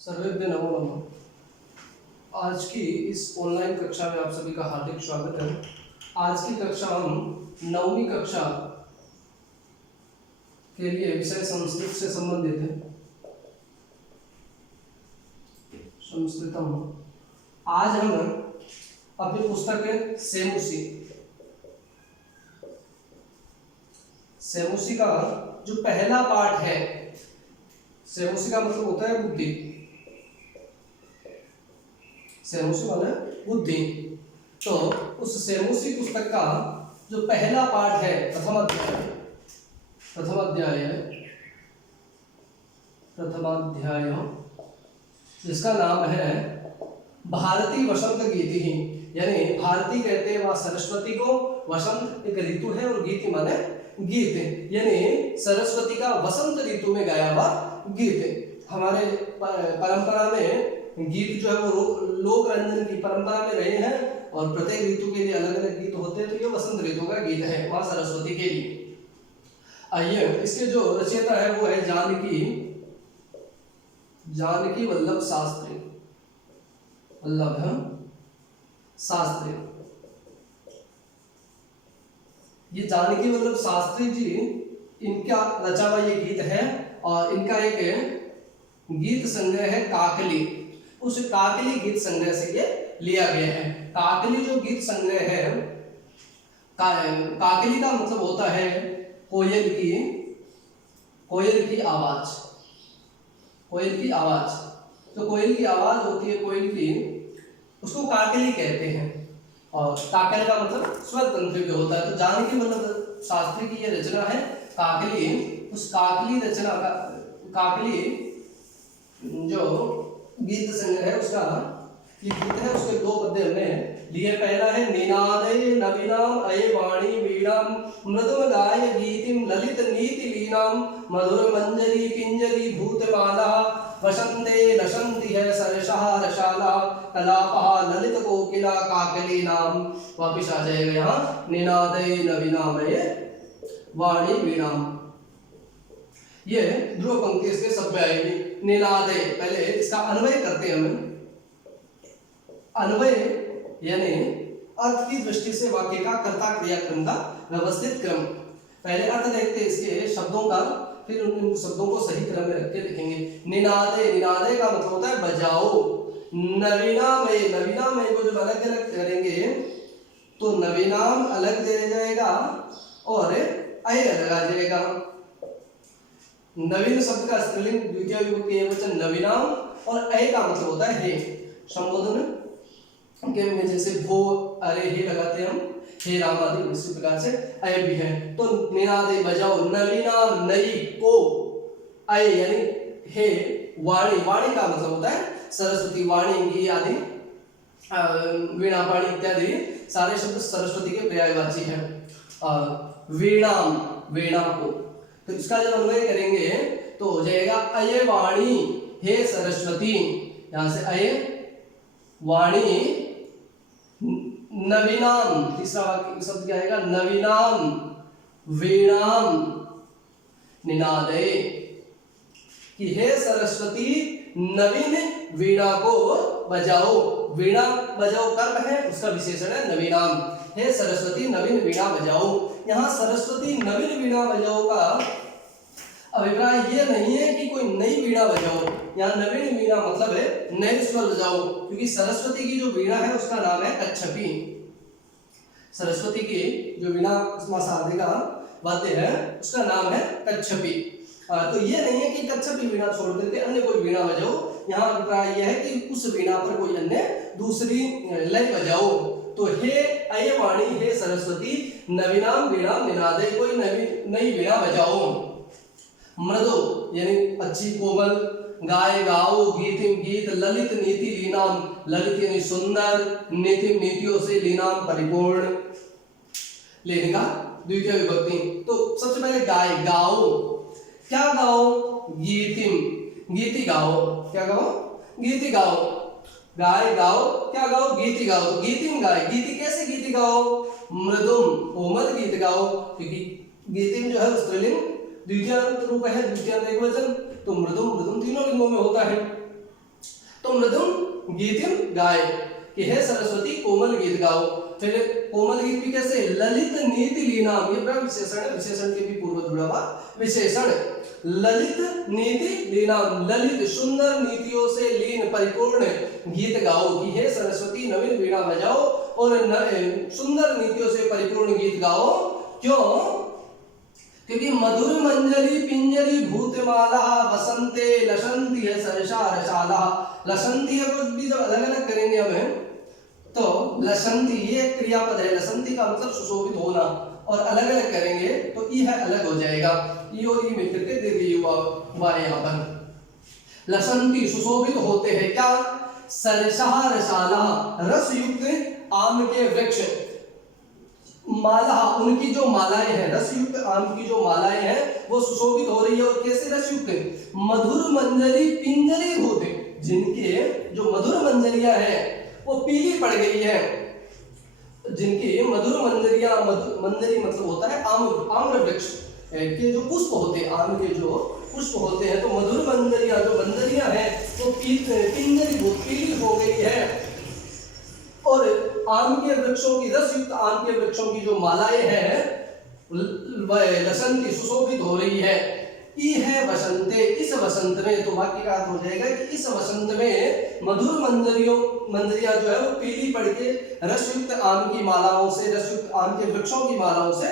सर्वेभ्यो नमो नमः। आज की इस ऑनलाइन कक्षा में आप सभी का हार्दिक स्वागत है। आज की कक्षा हम 9वीं कक्षा के लिए विषय संस्कृत से संबंधित है। संस्कृतम। आज हम अपनी पुस्तक है सेमुसी का जो पहला पाठ है, सेमुसी का मतलब होता है बुद्धि, सेमुसी माने बुद्धि। तो उस सेमुसी पुस्तक का जो पहला पाठ है, प्रथम अध्याय जिसका नाम है भारती वसंत गीति ही, यानी भारती कहते हैं वह सरस्वती को, वसंत एक ऋतु है और गीति माने गीत, यानी सरस्वती का वसंत ऋतु में गाया हुआ गीत। हमारे परंपरा में गीत जो है वो लोक रंजन की परंपरा में रहे हैं और प्रत्येक ऋतु के लिए अलग अलग गीत होते हैं। तो ये वसंत ऋतु का गीत है मां सरस्वती के लिए। आइए, इसके जो रचयिता है वो है जानकी वल्लभ शास्त्री। ये जानकी वल्लभ शास्त्री जी, इनका रचा हुआ ये गीत है और इनका एक गीत संग्रह है काकली। उस काकली गीत संग्रह से ये लिया गया है। काकली जो गीत संग्रह है, काकली का मतलब होता है कोयल की आवाज। तो कोयल की आवाज होती है, कोयल की, उसको काकली कहते हैं। और काकल का मतलब स्वर तंत्र भी होता है। तो जानकी वल्लभ शास्त्री की ये रचना है काकली। उस काकली रचना का, काकली जो गीत संग्रह है उसका ये गीत है, उसके दो पद्य हमने लिए। पहला है निनादे नवीनाम अये वाणी वीणाम मृदुम गाय गीतिम ललित नीति लीनाम मधुर मंजरी पिंजरी भूतमाला वसंते लसंति है सरसः रसाला कलापः ललित कोकिला काकली नाम। वापिस आ जाएगा यहाँ, निनादे नवीनाम अये वाणी वीणाम। ये ध्रुव पंक्ति इसके शब्द आएगी। निनादे, पहले इसका अन्वय करते हैं हम। अन्वय यानी अर्थ की दृष्टि से वाक्य का कर्ता क्रियाक्रम का व्यवस्थित क्रम। पहले अर्थ देखते हैं इसके शब्दों का, फिर उन शब्दों को सही क्रम में रख के लिखेंगे। निनादे का मतलब होता है बजाओ। नवीनामय को जब अलग अलग करेंगे तो नवीनाम अलग दे जाएगा और अय अलग आ जाएगा। नवीन शब्द का स्त्रीलिंग द्वितीय विभक्ति एकवचन नवीनाम, और अय का मतलब होता है हे। संबोधन के में जैसे भो अरे हे लगाते हैं हम, हे राम आदि, इसी प्रकार से अय भी है। तो निनादे बजाओ, नवीनाम नई को, अय यानी हे। वाणी का मतलब होता है सरस्वती, वाणी की आदि, वीणा पाणी इत्यादि सारे शब्द सरस्वती के पर्यायवाची हैं। वीणा को, तो इसका जब अन्वय करेंगे तो हो जाएगा अये वाणी हे सरस्वती। यहां से अये वाणी, नवीनाम, तीसरा वाक्य शब्द क्या आएगा, नवीनाम वीणाम निनादे, कि हे सरस्वती नवीन वीणा को बजाओ। वीणा बजाओ कर्म है, उसका विशेषण है नवीनाम। हे सरस्वती नवीन वीणा बजाओ। यहाँ सरस्वती नवीन वीणा बजाओ का अभिप्राय ये नहीं है कि कोई नई वीणा बजाओ। यहाँ नवीन वीणा मतलब है नए स्वर बजाओ, क्योंकि सरस्वती की जो वीणा है उसका नाम है कच्छपी। सरस्वती की जो वीणा साधे का वाद्य है उसका नाम है कच्छपी। तो ये नहीं है कि कच्छपी वीणा छोड़ करके अन्य कोई वीणा बजाओ। यहाँ अभिप्राय यह है कि उस वीणा पर कोई अन्य दूसरी लय बजाओ। तो हे अये वाणी हे सरस्वती नवीनाम वीणा निनादे, कोई नई वीणा बजाओ। मृदु यानी अच्छी कोमल, गाय गाओ गीतिम गीत, ललित नीति लीनाम, ललित यानी सुंदर, नीतिम नीतियों से, लीनाम परिपूर्ण, लेने का द्वितीय विभक्ति। तो सबसे पहले गाय गाओ, क्या गाओ, गीतिम गीति गाओ। क्या गाओ, गीति गाओ। गाय गाओ, क्या गाओ, गीति गाओ। गीतिम गाय, गीति कैसे गीति गाओ, मृदुम कोमल गीत गाओ, क्योंकि गीतिम जो है स्त्रीलिंग द्वितीय रूप है, द्वितीय एकवचन, तो मृदुम तीनों लिंगों में होता है। तो मृदुम गीतिम गाय, कि हे सरस्वती कोमल गीत गाओ। फिर कोमल गीत भी कैसे, ललित नीति लीनाम, ये बड़ा विशेषण है, विशेषण के भी पूर्व जुड़ा हुआ विशेषण। ललित नीति लीनाम, ललित सुंदर नीतियों से लीन परिपूर्ण गीत गाओ, कि हे सरस्वती नवीन वीणा बजाओ और सुंदर नीतियों से परिपूर्ण गीत गाओ। क्यों? क्योंकि मधुर मंजरी पिंजरी भूतमाला वसंते लसंती है सरसा रसाला। लसंती है कुछ भी जब अलग अलग करेंगे हमें तो लसंती ये क्रियापद है, लसंती का मतलब सुशोभित होना, और अलग अलग करेंगे तो ई है अलग हो जाएगा, ई और ई मिलकर के दीर्घ हुआ है यहाँ पर। लसंती सुशोभित होते हैं, क्या? सरसा रसाला, रस युक्त आम के वृक्ष, माला उनकी जो मालाएं हैं, रस युक्त आम की जो मालाएं हैं वो सुशोभित हो रही है। और कैसे रस युक्त? मधुर मंजरी पिंजरी भूत, जिनके जो मधुर मंजरियां हैं वो पीली पड़ गई है, जिनकी मधुर मंजरियां, मंजरी मतलब होता है आम्र वृक्ष के जो पुष्प होते हैं, आम के जो पुष्प होते हैं, तो मधुर मंजरियां जो मंजरियां हैं वो पिंजरी भूत पीली हो गई है। और आम के वृक्षों की, रस युक्त आम के वृक्षों की जो मालाएं हैं लसंती सुशोभित हो रही है। ई है वसंते, इस वसंत में, तो वाक्य का अर्थ हो जाएगा कि इस वसंत में मधुर मंजरियां जो है वो पीली पड़ के रस युक्त आम की मालाओं से, रस युक्त आम के वृक्षों की मालाओं से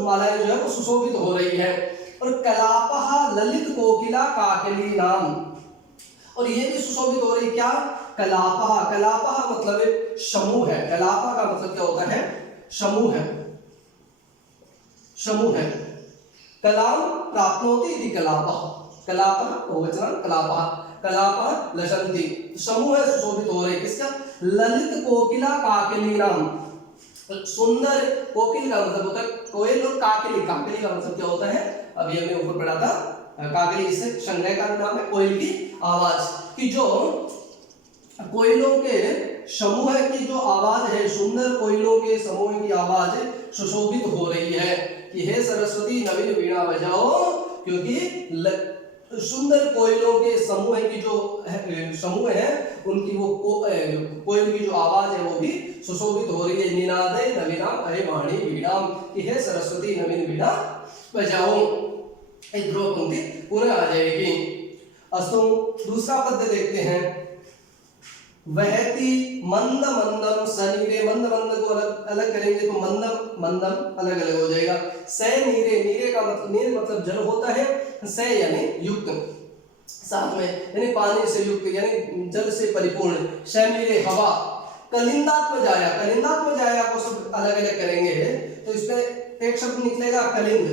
मालाएं जो है वो सुशोभित हो रही है। और कलापहा ललित कोकिला काकली नाम, और ये भी सुशोभित हो रही, क्या? कलापहा, कलापहा मतलब समूह है, कलापा का मतलब क्या होता है? समूह है, समूह है। कलाम प्राप्नोति इति कलापः, कलापः बहुवचन कलापः, कलापः लसंती, समूह है सुशोभित हो रहे, किसका? ललित कोकिला काकली नाम, सुंदर कोकिल का मतलब होता है कोयल, और काकली, काकली का मतलब क्या होता है? अभी हमने ऊपर पढ़ा था, काकली इससे संग्रह का नाम है, कोयल की आवाज, कि जो कोयलों के समूह की जो आवाज है, सुंदर कोयलों के समूह की आवाज सुशोभित हो रही है, कि हे सरस्वती नवीन वीणा बजाओ, क्योंकि सुंदर कोयलों के समूह की जो समूह है उनकी वो कोयल की जो आवाज है वो भी सुशोभित हो रही है। निनादे नवीनाम अरे वाणी वीणाम, कि हे सरस्वती नवीन वीणा बजाओ। एक ध्रुव पंक्ति पुनः आ जाएगी। अस्तु दूसरा पद्य देखते हैं। वहती मंद मंदम सनीरे, मंद मंद को अलग करेंगे तो मंदम मंदम अलग अलग हो जाएगा। स नीरे, नीरे का मतलब, नीर मतलब जल होता है, स यानी युक्त, साथ में यानी पानी से युक्त यानी जल से परिपूर्ण। शमीरे हवा। कलिंदात्म जाया, कलिंदात्म जाया को सब अलग अलग करेंगे तो इसमें एक शब्द निकलेगा कलिंद,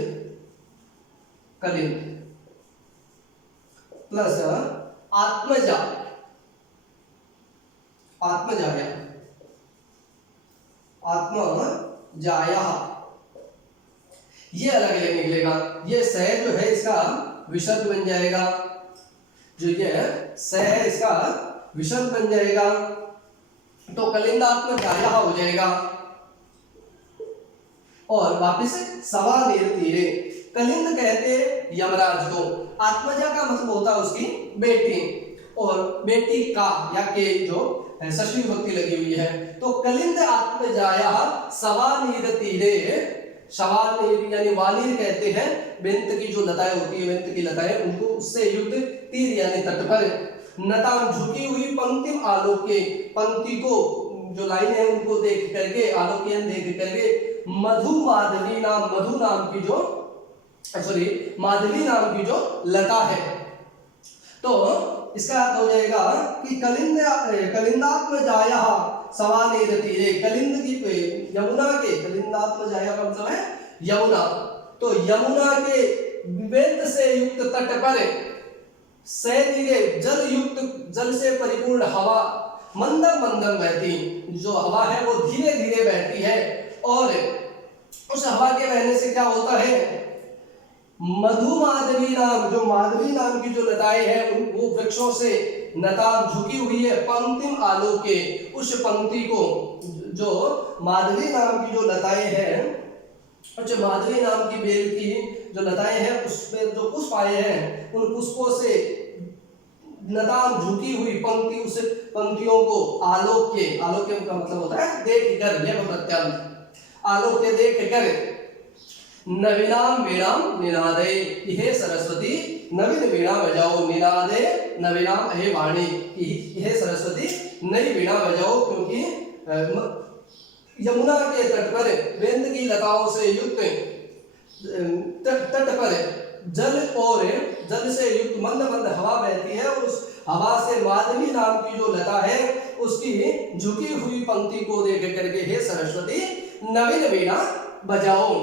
कलिंद प्लस आत्मजा, आत्मजाया, आत्मजाया, ये अलग अलग निकलेगा। ये स जो है इसका विसर्ग बन जाएगा, जो ये स है इसका विसर्ग बन जाएगा, तो कलिंदात्मजाया हो जाएगा। और वापिस सवा नीर तीरे, कलिंद कहते यमराज को, आत्मजा का मतलब होता है उसकी बेटी, और बेटी का या के जो षष्ठी विभक्ति लगी हुई है, तो कलिंद आत्मजाया सवा नीर तीरे, सवा नीर यानी वानीर कहते हैं बेंत की जो लताएं होती है, बेंत की लताएं, उनको उससे युक्त तीर यानी तट पर। नताम झुकी हुई पंक्तिम आलोके, पंक्ति को जो लाइन है उनको देख करके, आलोकन देख करके, मधु माधवी नाम, मधु नाम की जो सॉरी माधवी नाम की जो लता है, तो इसका अर्थ हो जाएगा कि कलिंदात्मजाया सवा नीर तीरे, कलिंद की यमुना के, कलिंदात्मजाया का मतलब है यमुना, तो यमुना के वेद से युक्त तट पर से नीरे जल युक्त, जल से परिपूर्ण हवा, मंदम मंदम बहती, जो हवा है वो धीरे धीरे बहती है, और उस हवा के बहने से क्या होता है? मधु माधवी नाम, जो माधवी नाम की जो लताएं हैं वो वृक्षों से नताम झुकी हुई है, पंक्तिम आलोके, उस पंक्ति को, जो माधवी नाम की जो लताएं हैं, जो माधवी नाम की बेल की जो लताएं हैं उसमें जो पुष्प आए हैं, उन पुष्पों से लताम झुकी हुई पंक्ति, उस पंक्तियों को आलोक्य, आलोक्य का मतलब होता है देख कर, यह प्रत्यंत, आलोक्य देख कर नवीनाम वीणाम निनादे, हे सरस्वती नवीन वीणा बजाओ, निनादे नवीनाम हे वाणी, हे सरस्वती नई वीणा बजाओ, क्योंकि यमुना के तट पर वेंद की लताओं से युक्त तट पर जल और जल से युक्त मंद मंद हवा बहती है, उस हवा से माधवी नाम की जो लता है उसकी झुकी हुई पंक्ति को देख करके हे सरस्वती नवीन वीणा बजाओ।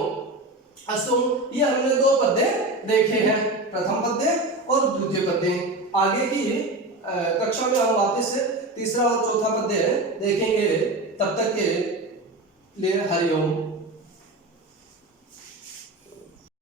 अस्तु, ये हमने दो पद्य देखे हैं, प्रथम पद्य और द्वितीय पद्य। आगे की कक्षा में हम वापस तीसरा और चौथा पद्य देखेंगे, तब तक के लिए हरिओम।